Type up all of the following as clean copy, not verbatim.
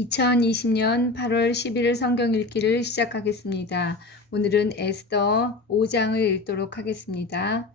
2020년 8월 11일 성경 읽기를 시작하겠습니다. 오늘은 에스더 5장을 읽도록 하겠습니다.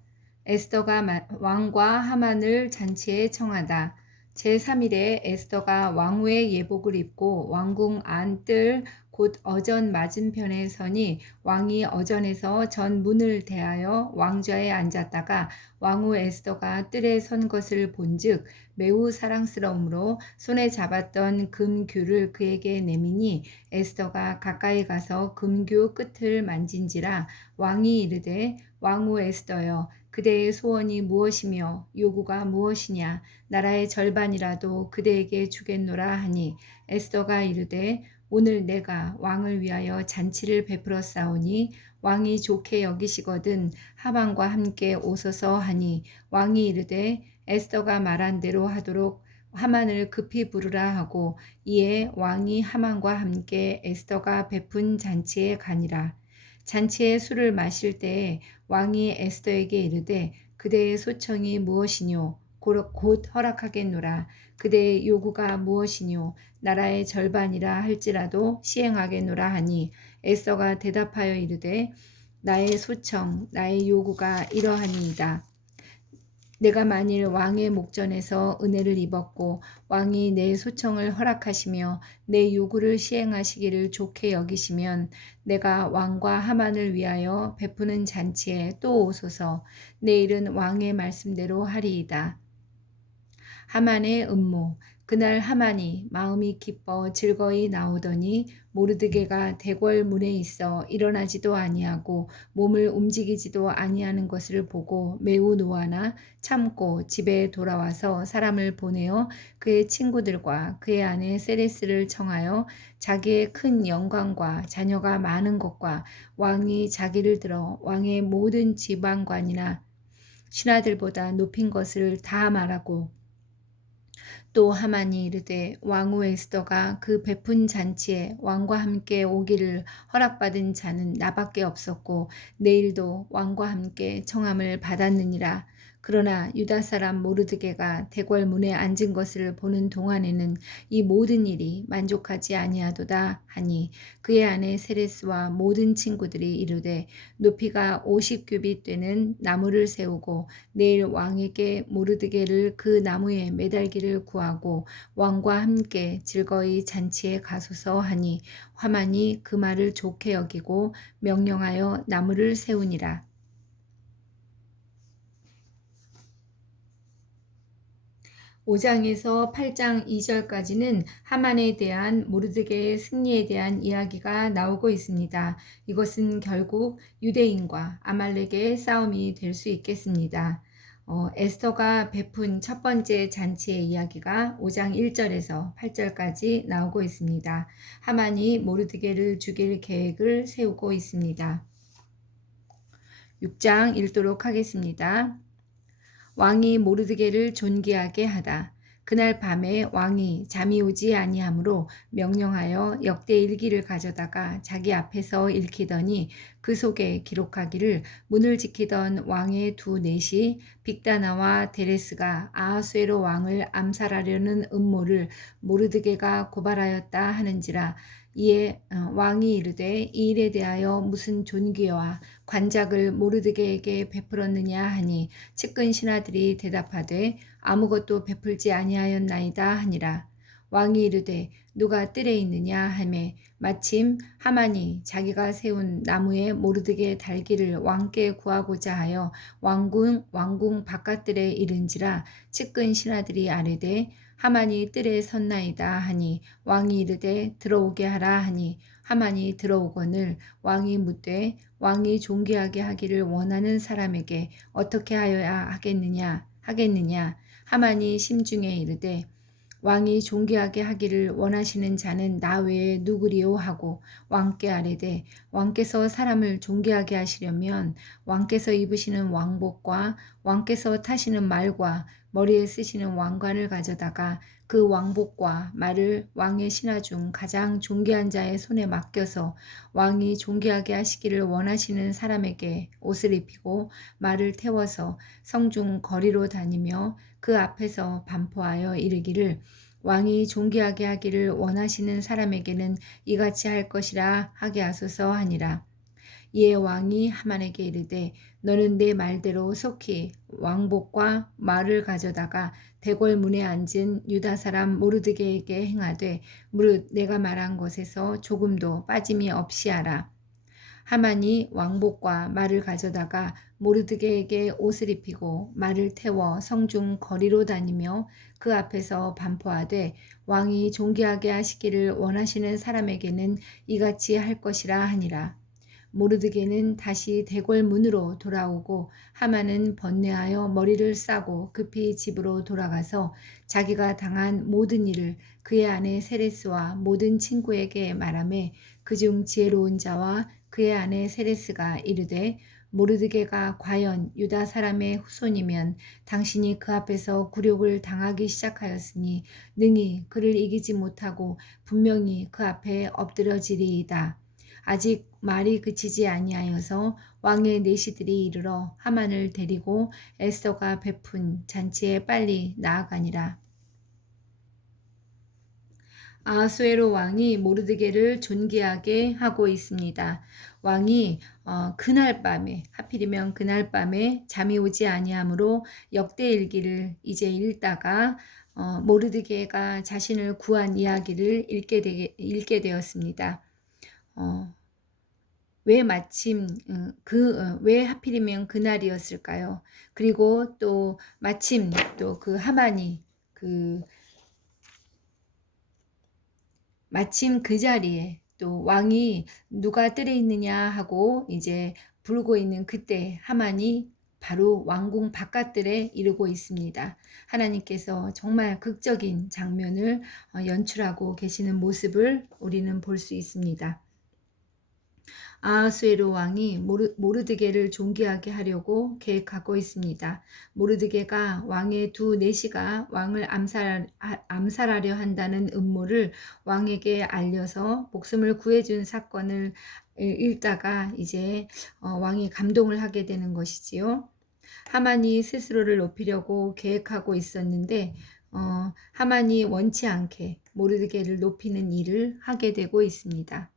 에스더가 왕과 하만을 잔치에 청하다. 제3일에 에스더가 왕후의 예복을 입고 왕궁 안뜰 곧 어전 맞은편에 서니 왕이 어전에서 전 문을 대하여 왕좌에 앉았다가 왕후 에스더가 뜰에 선 것을 본즉 매우 사랑스러움으로 손에 잡았던 금규를 그에게 내미니 에스더가 가까이 가서 금규 끝을 만진지라 왕이 이르되 왕후 에스더여 그대의 소원이 무엇이며 요구가 무엇이냐 나라의 절반이라도 그대에게 주겠노라 하니 에스더가 이르되 오늘 내가 왕을 위하여 잔치를 베풀었사오니 왕이 좋게 여기시거든 하만과 함께 오소서 하니 왕이 이르되 에스더가 말한 대로 하도록 하만을 급히 부르라 하고 이에 왕이 하만과 함께 에스더가 베푼 잔치에 가니라. 잔치에 술을 마실 때에 왕이 에스더에게 이르되 그대의 소청이 무엇이뇨 곧 허락하겠노라. 그대의 요구가 무엇이뇨 나라의 절반이라 할지라도 시행하겠노라 하니 에스더가 대답하여 이르되 나의 소청 나의 요구가 이러하니이다. 내가 만일 왕의 목전에서 은혜를 입었고 왕이 내 소청을 허락하시며 내 요구를 시행하시기를 좋게 여기시면 내가 왕과 하만을 위하여 베푸는 잔치에 또 오소서. 내일은 왕의 말씀대로 하리이다. 하만의 음모. 그날 하만이 마음이 기뻐 즐거이 나오더니 모르드게가 대궐 문에 있어 일어나지도 아니하고 몸을 움직이지도 아니하는 것을 보고 매우 노하나 참고 집에 돌아와서 사람을 보내어 그의 친구들과 그의 아내 세레스를 청하여 자기의 큰 영광과 자녀가 많은 것과 왕이 자기를 들어 왕의 모든 지방관이나 신하들보다 높인 것을 다 말하고 또 하만이 이르되 왕후 에스더가 그 베푼 잔치에 왕과 함께 오기를 허락받은 자는 나밖에 없었고 내일도 왕과 함께 청함을 받았느니라. 그러나 유다 사람 모르드게가 대궐 문에 앉은 것을 보는 동안에는 이 모든 일이 만족하지 아니하도다 하니 그의 아내 세레스와 모든 친구들이 이르되 높이가 50규빗 되는 나무를 세우고 내일 왕에게 모르드게를 그 나무에 매달기를 구하고 왕과 함께 즐거이 잔치에 가소서 하니 하만이 그 말을 좋게 여기고 명령하여 나무를 세우니라. 5장에서 8장 2절까지는 하만에 대한 모르드게의 승리에 대한 이야기가 나오고 있습니다. 이것은 결국 유대인과 아말렉의 싸움이 될 수 있겠습니다. 에스더가 베푼 첫 번째 잔치의 이야기가 5장 1절에서 8절까지 나오고 있습니다. 하만이 모르드게를 죽일 계획을 세우고 있습니다. 6장 읽도록 하겠습니다. 왕이 모르드게를 존귀하게 하다. 그날 밤에 왕이 잠이 오지 아니하므로 명령하여 역대 일기를 가져다가 자기 앞에서 읽히더니 그 속에 기록하기를 문을 지키던 왕의 두 넷이 빅다나와 데레스가 아하수에로 왕을 암살하려는 음모를 모르드게가 고발하였다 하는지라. 이에 왕이 이르되 이 일에 대하여 무슨 존귀와 관작을 모르드게에게 베풀었느냐 하니 측근 신하들이 대답하되 아무것도 베풀지 아니하였나이다 하니라. 왕이 이르되 누가 뜰에 있느냐 하매 마침 하만이 자기가 세운 나무에 모르드게 달기를 왕께 구하고자 하여 왕궁 바깥뜰에 이른지라. 측근 신하들이 아뢰되 하만이 뜰에 섰나이다 하니 왕이 이르되 들어오게 하라 하니 하만이 들어오거늘 왕이 묻되 왕이 존귀하게 하기를 원하는 사람에게 어떻게 하여야 하겠느냐 하만이 심중에 이르되 왕이 존귀하게 하기를 원하시는 자는 나 외에 누구리요 하고 왕께 아뢰되 왕께서 사람을 존귀하게 하시려면 왕께서 입으시는 왕복과 왕께서 타시는 말과 머리에 쓰시는 왕관을 가져다가 그 왕복과 말을 왕의 신하 중 가장 존귀한 자의 손에 맡겨서 왕이 존귀하게 하시기를 원하시는 사람에게 옷을 입히고 말을 태워서 성중 거리로 다니며 그 앞에서 반포하여 이르기를 왕이 존귀하게 하기를 원하시는 사람에게는 이같이 할 것이라 하게 하소서 하니라. 이에 왕이 하만에게 이르되 너는 내 말대로 속히 왕복과 말을 가져다가 대궐 문에 앉은 유다 사람 모르드게에게 행하되 무릇 내가 말한 것에서 조금도 빠짐이 없이 하라. 하만이 왕복과 말을 가져다가 모르드게에게 옷을 입히고 말을 태워 성중 거리로 다니며 그 앞에서 반포하되 왕이 존귀하게 하시기를 원하시는 사람에게는 이같이 할 것이라 하니라. 모르드게는 다시 대궐 문으로 돌아오고 하만은 번뇌하여 머리를 싸고 급히 집으로 돌아가서 자기가 당한 모든 일을 그의 아내 세레스와 모든 친구에게 말하매 그중 지혜로운 자와 그의 아내 세레스가 이르되 모르드게가 과연 유다 사람의 후손이면 당신이 그 앞에서 굴욕을 당하기 시작하였으니 능히 그를 이기지 못하고 분명히 그 앞에 엎드러지리이다. 아직 말이 그치지 아니하여서 왕의 내시들이 이르러 하만을 데리고 에스더가 베푼 잔치에 빨리 나아가니라. 아하수에로 왕이 모르드게를 존귀하게 하고 있습니다. 왕이 그날 밤에 하필이면 그날 밤에 잠이 오지 아니하므로 역대일기를 이제 읽다가 모르드게가 자신을 구한 이야기를 읽게 되었습니다. 왜 마침 왜 하필이면 그날이었을까요? 그리고 또 마침 또 그 하만이 마침 그 자리에 또 왕이 누가 뜰에 있느냐 하고 이제 부르고 있는 그때 하만이 바로 왕궁 바깥들에 이르고 있습니다. 하나님께서 정말 극적인 장면을 연출하고 계시는 모습을 우리는 볼 수 있습니다. 아하수에로 왕이 모르드게를 존귀하게 하려고 계획하고 있습니다. 모르드게가 왕의 두 내시가 왕을 암살하려 한다는 음모를 왕에게 알려서 목숨을 구해준 사건을 읽다가 이제 왕이 감동을 하게 되는 것이지요. 하만이 스스로를 높이려고 계획하고 있었는데 하만이 원치 않게 모르드게를 높이는 일을 하게 되고 있습니다.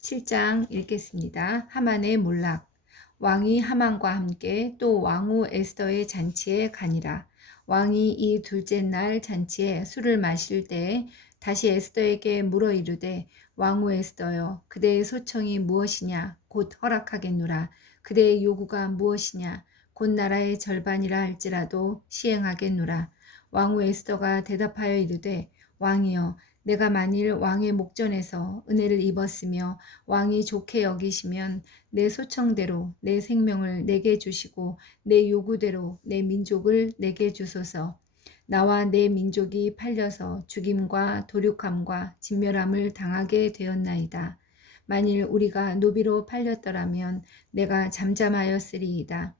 7장 읽겠습니다. 하만의 몰락. 왕이 하만과 함께 또 왕후 에스더의 잔치에 가니라. 왕이 이 둘째 날 잔치에 술을 마실 때에 다시 에스더에게 물어 이르되 왕후 에스더여 그대의 소청이 무엇이냐 곧 허락하겠노라. 그대의 요구가 무엇이냐 곧 나라의 절반이라 할지라도 시행하겠노라. 왕후 에스더가 대답하여 이르되 왕이여 내가 만일 왕의 목전에서 은혜를 입었으며 왕이 좋게 여기시면 내 소청대로 내 생명을 내게 주시고 내 요구대로 내 민족을 내게 주소서. 나와 내 민족이 팔려서 죽임과 도륙함과 진멸함을 당하게 되었나이다. 만일 우리가 노비로 팔렸더라면 내가 잠잠하였으리이다.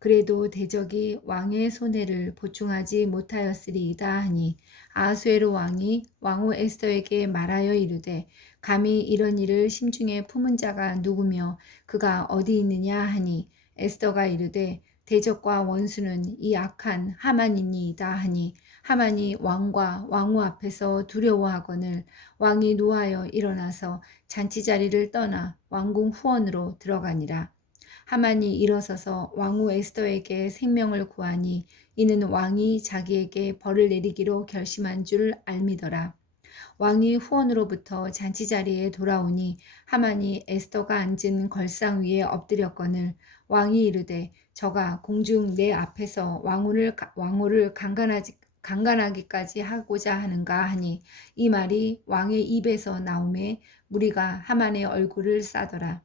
그래도 대적이 왕의 손해를 보충하지 못하였으리이다 하니 아하수에로 왕이 왕후 에스더에게 말하여 이르되 감히 이런 일을 심중에 품은 자가 누구며 그가 어디 있느냐 하니 에스더가 이르되 대적과 원수는 이 악한 하만이니이다 하니 하만이 왕과 왕후 앞에서 두려워하거늘 왕이 노하여 일어나서 잔치 자리를 떠나 왕궁 후원으로 들어가니라. 하만이 일어서서 왕후 에스더에게 생명을 구하니 이는 왕이 자기에게 벌을 내리기로 결심한 줄 알미더라. 왕이 후원으로부터 잔치 자리에 돌아오니 하만이 에스더가 앉은 걸상 위에 엎드렸거늘 왕이 이르되 저가 공중 내 앞에서 왕후를 강간하기까지 하고자 하는가 하니 이 말이 왕의 입에서 나오매 무리가 하만의 얼굴을 싸더라.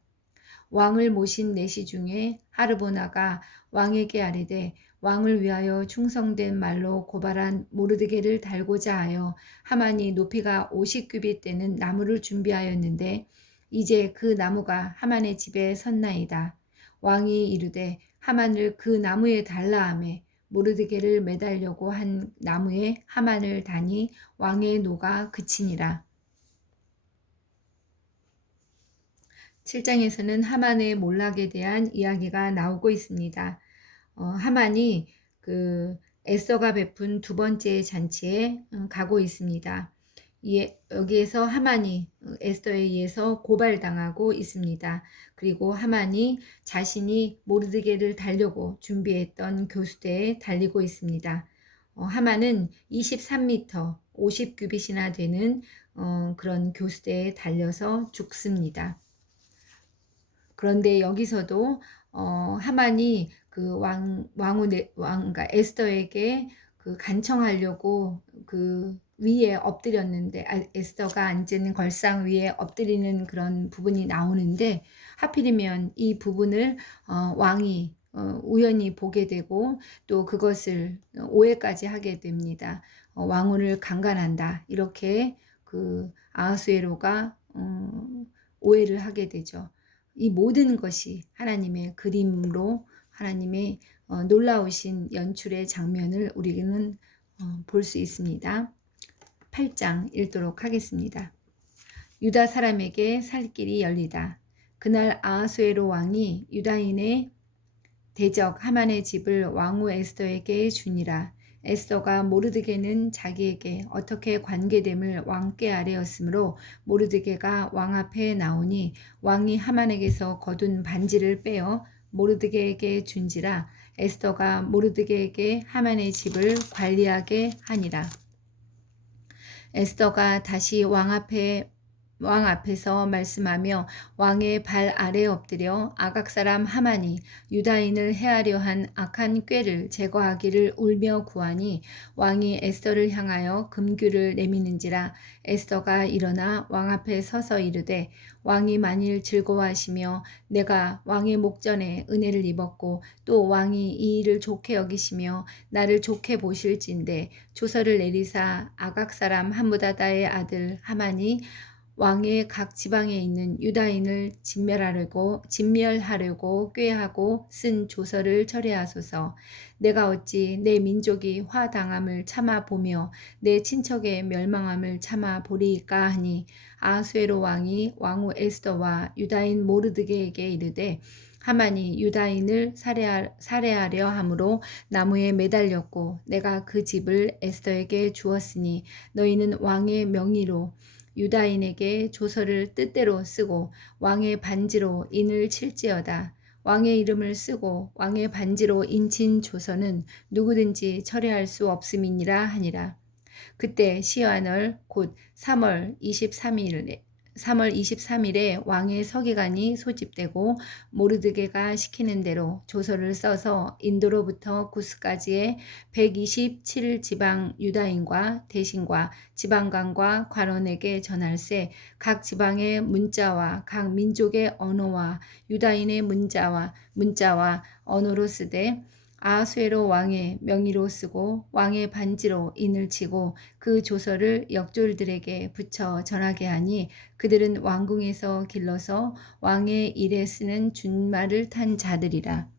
왕을 모신 내시 중에 하르보나가 왕에게 아뢰되 왕을 위하여 충성된 말로 고발한 모르드게를 달고자 하여 하만이 높이가 50규빗 되는 나무를 준비하였는데 이제 그 나무가 하만의 집에 섰나이다. 왕이 이르되 하만을 그 나무에 달라 하매 모르드게를 매달려고 한 나무에 하만을 다니 왕의 노가 그치니라. 7장에서는 하만의 몰락에 대한 이야기가 나오고 있습니다. 하만이 에스더가 베푼 두 번째 잔치에 가고 있습니다. 여기에서 하만이 에스더에 의해서 고발당하고 있습니다. 그리고 하만이 자신이 모르드게를 달려고 준비했던 교수대에 달리고 있습니다. 하만은 23m, 50규빗이나 되는 그런 교수대에 달려서 죽습니다. 그런데 여기서도 하만이 그 그러니까 에스더에게 그 간청하려고 그 위에 엎드렸는데 에스더가 앉은 걸상 위에 엎드리는 그런 부분이 나오는데 하필이면 이 부분을 왕이 우연히 보게 되고 또 그것을 오해까지 하게 됩니다. 왕후를 강간한다 이렇게 그 아하수에로가 오해를 하게 되죠. 이 모든 것이 하나님의 그림으로 하나님의 놀라우신 연출의 장면을 우리는 볼 수 있습니다. 8장 읽도록 하겠습니다. 유다 사람에게 살 길이 열리다. 그날 아하수에로 왕이 유다인의 대적 하만의 집을 왕후 에스더에게 주니라. 에스더가 모르드게는 자기에게 어떻게 관계됨을 왕께 아뢰었으므로 모르드게가 왕 앞에 나오니 왕이 하만에게서 거둔 반지를 빼어 모르드게에게 준지라. 에스더가 모르드게에게 하만의 집을 관리하게 하니라. 에스더가 다시 왕 앞에서 말씀하며 왕의 발 아래 엎드려 아각 사람 하만이 유다인을 해하려 한 악한 꾀를 제거하기를 울며 구하니 왕이 에스더를 향하여 금규를 내미는지라. 에스더가 일어나 왕 앞에 서서 이르되 왕이 만일 즐거워하시며 내가 왕의 목전에 은혜를 입었고 또 왕이 이 일을 좋게 여기시며 나를 좋게 보실진대 조서를 내리사 아각 사람 함무다다의 아들 하만이 왕의 각 지방에 있는 유다인을 진멸하려고 꾀하고 쓴 조서를 철회하소서. 내가 어찌 내 민족이 화당함을 참아 보며 내 친척의 멸망함을 참아 보리이까 하니 아하수에로 왕이 왕후 에스더와 유다인 모르드게에게 이르되 하만이 유다인을 살해하려 함으로 나무에 매달렸고 내가 그 집을 에스더에게 주었으니 너희는 왕의 명의로 유다인에게 조서를 뜻대로 쓰고 왕의 반지로 인을 칠지어다. 왕의 이름을 쓰고 왕의 반지로 인친 조서는 누구든지 철회할 수 없음이니라 하니라. 그때 시한월 곧 3월 23일에 왕의 서기관이 소집되고 모르드게가 시키는 대로 조서를 써서 인도로부터 구스까지의 127지방 유다인과 대신과 지방관과 관원에게 전할세. 각 지방의 문자와 각 민족의 언어와 유다인의 문자와 언어로 쓰되 아하수에로 왕의 명의로 쓰고 왕의 반지로 인을 치고 그 조서를 역졸들에게 붙여 전하게 하니 그들은 왕궁에서 길러서 왕의 일에 쓰는 준말을 탄 자들이라.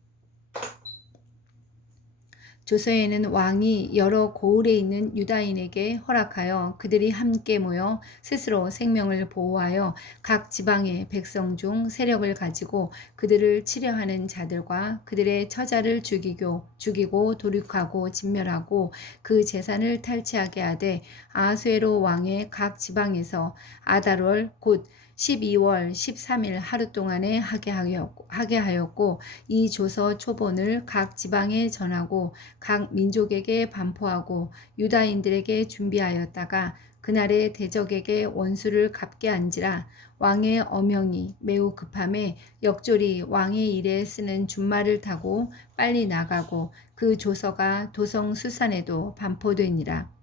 조서에는 왕이 여러 고을에 있는 유다인에게 허락하여 그들이 함께 모여 스스로 생명을 보호하여 각 지방의 백성 중 세력을 가지고 그들을 치려하는 자들과 그들의 처자를 죽이고 도륙하고 진멸하고 그 재산을 탈취하게 하되 아하수에로 왕의 각 지방에서 아달월 곧 12월 13일 하루 동안에 하게 하였고 이 조서 초본을 각 지방에 전하고 각 민족에게 반포하고 유다인들에게 준비하였다가 그날에 대적에게 원수를 갚게 한지라. 왕의 어명이 매우 급함에 역졸이 왕의 일에 쓰는 준말을 타고 빨리 나가고 그 조서가 도성 수산에도 반포되니라.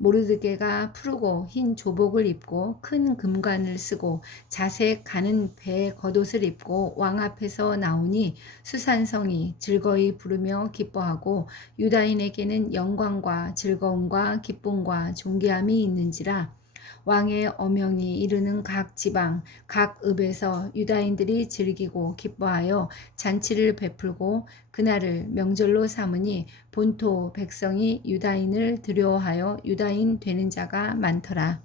모르드게가 푸르고 흰 조복을 입고 큰 금관을 쓰고 자색 가는 배 겉옷을 입고 왕 앞에서 나오니 수산성이 즐거이 부르며 기뻐하고 유다인에게는 영광과 즐거움과 기쁨과 존귀함이 있는지라. 왕의 어명이 이르는 각 지방 각 읍에서 유다인들이 즐기고 기뻐하여 잔치를 베풀고 그날을 명절로 삼으니 본토 백성이 유다인을 두려워하여 유다인 되는 자가 많더라.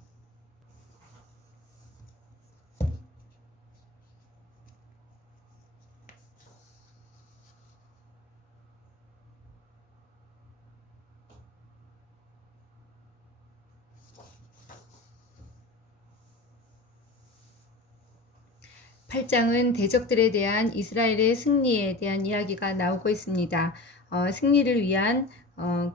8장은 대적들에 대한 이스라엘의 승리에 대한 이야기가 나오고 있습니다. 승리를 위한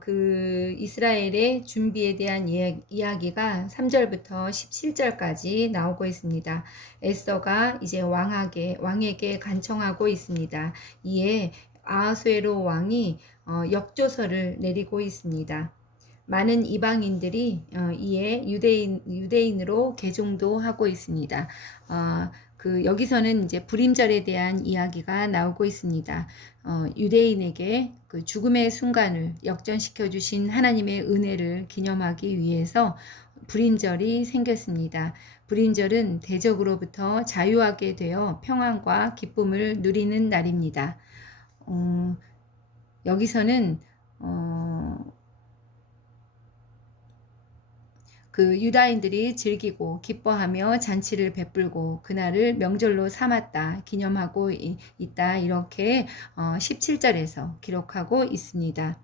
그 이스라엘의 준비에 대한 이야기가 3절부터 17절까지 나오고 있습니다. 에스더가 이제 왕에게 간청하고 있습니다. 이에 아하수에로 왕이 역조서를 내리고 있습니다. 많은 이방인들이 이에 유대인으로 개종도 하고 있습니다. 여기서는 이제 불임절에 대한 이야기가 나오고 있습니다. 유대인에게 그 죽음의 순간을 역전시켜 주신 하나님의 은혜를 기념하기 위해서 불임절이 생겼습니다. 불임절은 대적으로부터 자유하게 되어 평안과 기쁨을 누리는 날입니다. 여기서는 그 유다인들이 즐기고 기뻐하며 잔치를 베풀고 그날을 명절로 삼았다, 기념하고 있다, 이렇게 17절에서 기록하고 있습니다.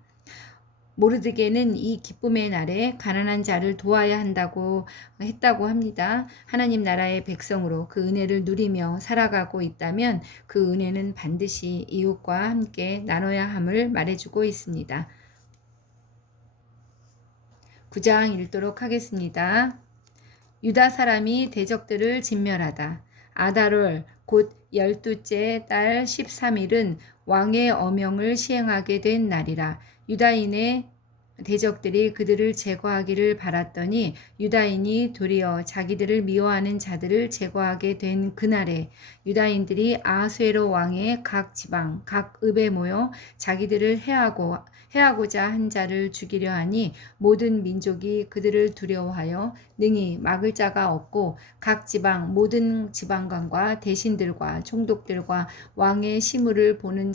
모르드게는 이 기쁨의 날에 가난한 자를 도와야 했다고 합니다. 하나님 나라의 백성으로 그 은혜를 누리며 살아가고 있다면 그 은혜는 반드시 이웃과 함께 나눠야 함을 말해주고 있습니다. 9장 읽도록 하겠습니다. 유다 사람이 대적들을 진멸하다. 아달월 곧 12째 달 13일은 왕의 어명을 시행하게 된 날이라. 유다인의 대적들이 그들을 제거하기를 바랐더니 유다인이 도리어 자기들을 미워하는 자들을 제거하게 된 그날에 유다인들이 아하수에로 왕의 각 지방 각 읍에 모여 자기들을 해하고자 한 자를 죽이려 하니 모든 민족이 그들을 두려워하여 능히 막을 자가 없고 각 지방 모든 지방관과 대신들과 총독들과 왕의 사물을 보는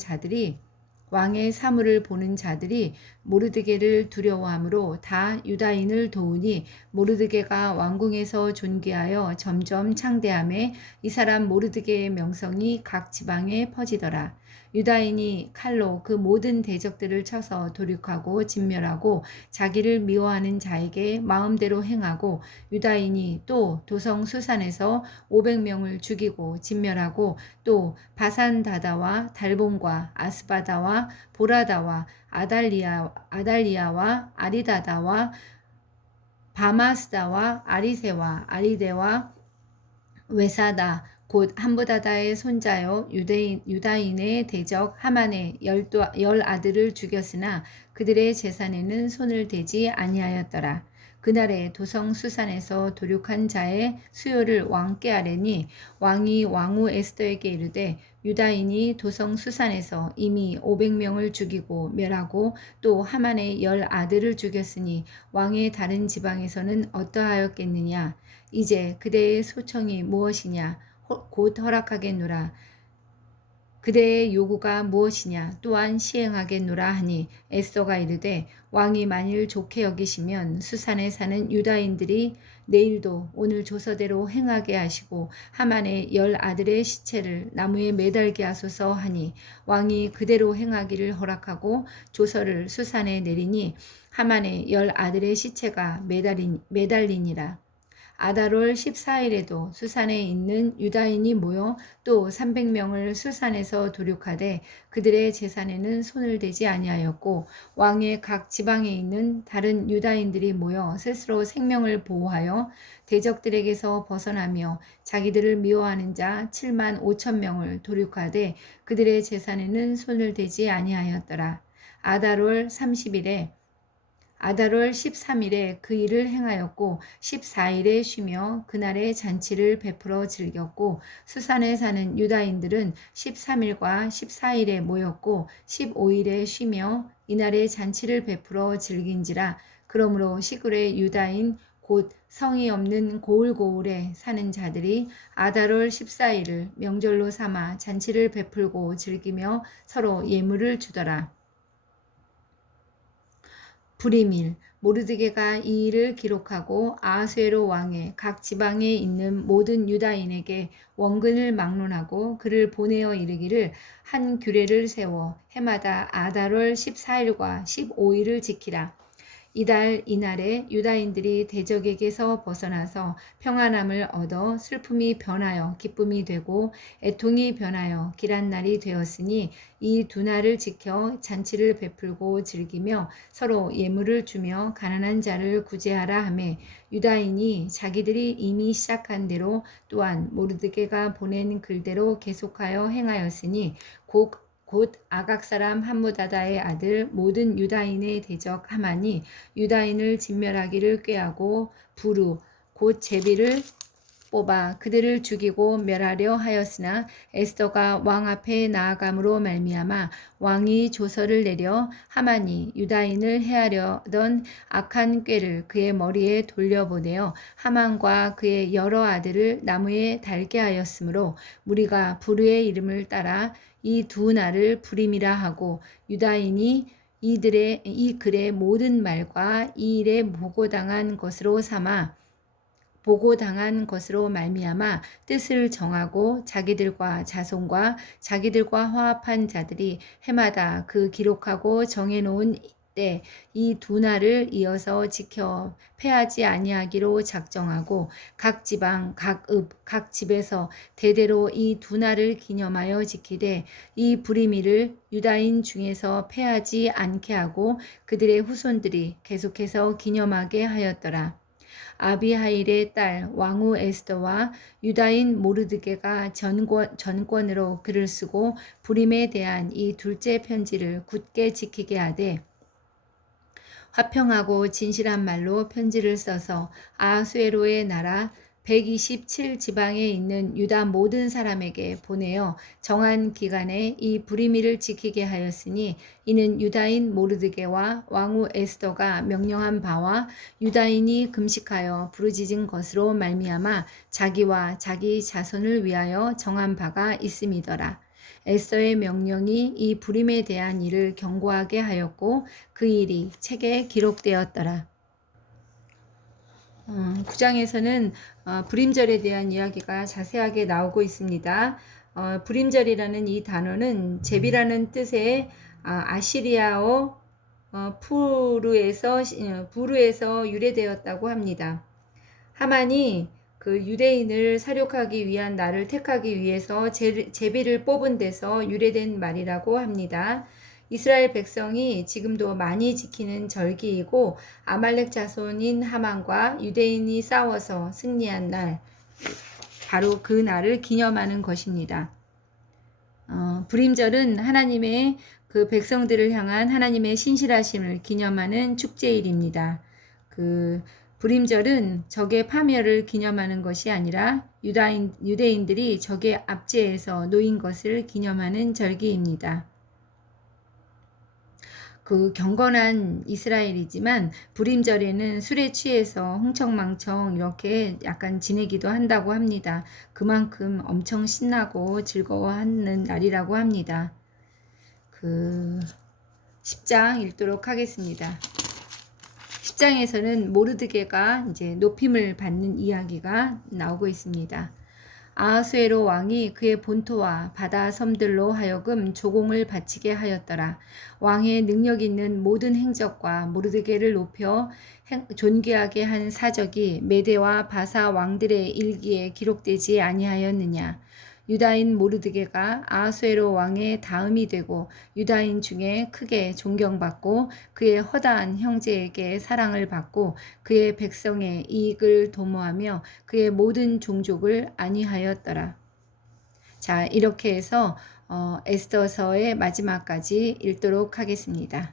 자들이 모르드게를 두려워하므로 다 유다인을 도우니 모르드게가 왕궁에서 존귀하여 점점 창대하매 이 사람 모르드게의 명성이 각 지방에 퍼지더라. 유다인이 칼로 그 모든 대적들을 쳐서 도륙하고 진멸하고 자기를 미워하는 자에게 마음대로 행하고 유다인이 또 도성 수산에서 500명을 죽이고 진멸하고 또 바산다다와 달본과 아스바다와 보라다와 아달리아와 아리다다와 바마스다와 아리세와 아리데와 외사다 곧 함부다다의 손자요 유다인의 대적 하만의 열 아들을 죽였으나 그들의 재산에는 손을 대지 아니하였더라. 그날에 도성 수산에서 도륙한 자의 수요를 왕께 아뢰니 왕이 왕후 에스더에게 이르되 유다인이 도성 수산에서 이미 500명을 죽이고 멸하고 또 하만의 열 아들을 죽였으니 왕의 다른 지방에서는 어떠하였겠느냐. 이제 그대의 소청이 무엇이냐. 곧 허락하겠노라. 그대의 요구가 무엇이냐 또한 시행하겠노라 하니 에스더가 이르되 왕이 만일 좋게 여기시면 수산에 사는 유다인들이 내일도 오늘 조서대로 행하게 하시고 하만의 열 아들의 시체를 나무에 매달게 하소서 하니 왕이 그대로 행하기를 허락하고 조서를 수산에 내리니 하만의 열 아들의 시체가 매달리니라. 아달월 14일에도 수산에 있는 유다인이 모여 또 300명을 수산에서 도륙하되 그들의 재산에는 손을 대지 아니하였고 왕의 각 지방에 있는 다른 유다인들이 모여 스스로 생명을 보호하여 대적들에게서 벗어나며 자기들을 미워하는 자 7만 5천 명을 도륙하되 그들의 재산에는 손을 대지 아니하였더라. 아달월 13일에 그 일을 행하였고 14일에 쉬며 그날에 잔치를 베풀어 즐겼고 수산에 사는 유다인들은 13일과 14일에 모였고 15일에 쉬며 이날에 잔치를 베풀어 즐긴지라. 그러므로 시골의 유다인 곧 성이 없는 고을고을에 사는 자들이 아달월 14일을 명절로 삼아 잔치를 베풀고 즐기며 서로 예물을 주더라. 불임일 모르드게가 이 일을 기록하고 아하수에로 왕의 각 지방에 있는 모든 유다인에게 원근을 막론하고 그를 보내어 이르기를 한 규례를 세워 해마다 아달월 14일과 15일을 지키라. 이달 이날에 유다인들이 대적에게서 벗어나서 평안함을 얻어 슬픔이 변하여 기쁨이 되고 애통이 변하여 길한 날이 되었으니 이 두 날을 지켜 잔치를 베풀고 즐기며 서로 예물을 주며 가난한 자를 구제하라 하매 유다인이 자기들이 이미 시작한 대로 또한 모르드게가 보낸 글대로 계속하여 행하였으니 곧 아각 사람 함무다다의 아들 모든 유다인의 대적 하만이 유다인을 진멸하기를 꾀하고 부루 곧 제비를 뽑아 그들을 죽이고 멸하려 하였으나 에스더가 왕 앞에 나아감으로 말미암아 왕이 조서를 내려 하만이 유다인을 해하려던 악한 꾀를 그의 머리에 돌려보내어 하만과 그의 여러 아들을 나무에 달게 하였으므로 무리가 부르의 이름을 따라 이 두 날을 부림이라 하고 유다인이 이 글의 모든 말과 이 일에 보고당한 것으로 말미암아 뜻을 정하고 자기들과 자손과 자기들과 화합한 자들이 해마다 그 기록하고 정해놓은 때 이 두 날을 이어서 지켜 패하지 아니하기로 작정하고 각 지방 각 집에서 대대로 이 두 날을 기념하여 지키되 이 불임일을 유다인 중에서 패하지 않게 하고 그들의 후손들이 계속해서 기념하게 하였더라. 아비하일의 딸 왕후 에스더와 유다인 모르드게가 전권으로 글을 쓰고 불임에 대한 이 둘째 편지를 굳게 지키게 하되 화평하고 진실한 말로 편지를 써서 아수에로의 나라 127지방에 있는 유다 모든 사람에게 보내어 정한 기간에 이 불임일을 지키게 하였으니 이는 유다인 모르드게와 왕후 에스더가 명령한 바와 유다인이 금식하여 부르짖은 것으로 말미암아 자기와 자기 자손을 위하여 정한 바가 있음이더라. 에스더의 명령이 이 불임에 대한 일을 경고하게 하였고 그 일이 책에 기록되었더라. 9장에서는 불임절에 대한 이야기가 자세하게 나오고 있습니다. 불임절이라는 이 단어는 제비라는 뜻의 아시리아어 부르에서 유래되었다고 합니다. 하만이 그 유대인을 살육하기 위한 날을 택하기 위해서 제비를 뽑은 데서 유래된 말이라고 합니다. 이스라엘 백성이 지금도 많이 지키는 절기이고 아말렉 자손인 하만과 유대인이 싸워서 승리한 날, 바로 그 날을 기념하는 것입니다. 불임절은 하나님의 그 백성들을 향한 하나님의 신실하심을 기념하는 축제일입니다. 불임절은 적의 파멸을 기념하는 것이 아니라 유대인들이 적의 압제에서 놓인 것을 기념하는 절기입니다. 경건한 이스라엘이지만 불임절에는 술에 취해서 흥청망청 이렇게 약간 지내기도 한다고 합니다. 그만큼 엄청 신나고 즐거워하는 날이라고 합니다. 10장 읽도록 하겠습니다. 10장에서는 모르드게가 이제 높임을 받는 이야기가 나오고 있습니다. 아하수에로 왕이 그의 본토와 바다 섬들로 하여금 조공을 바치게 하였더라. 왕의 능력 있는 모든 행적과 모르드게를 높여 존귀하게 한 사적이 메대와 바사 왕들의 일기에 기록되지 아니하였느냐. 유다인 모르드게가 아하수에로 왕의 다음이 되고 유다인 중에 크게 존경받고 그의 허다한 형제에게 사랑을 받고 그의 백성의 이익을 도모하며 그의 모든 종족을 안위하였더라. 자, 이렇게 해서 에스더서의 마지막까지 읽도록 하겠습니다.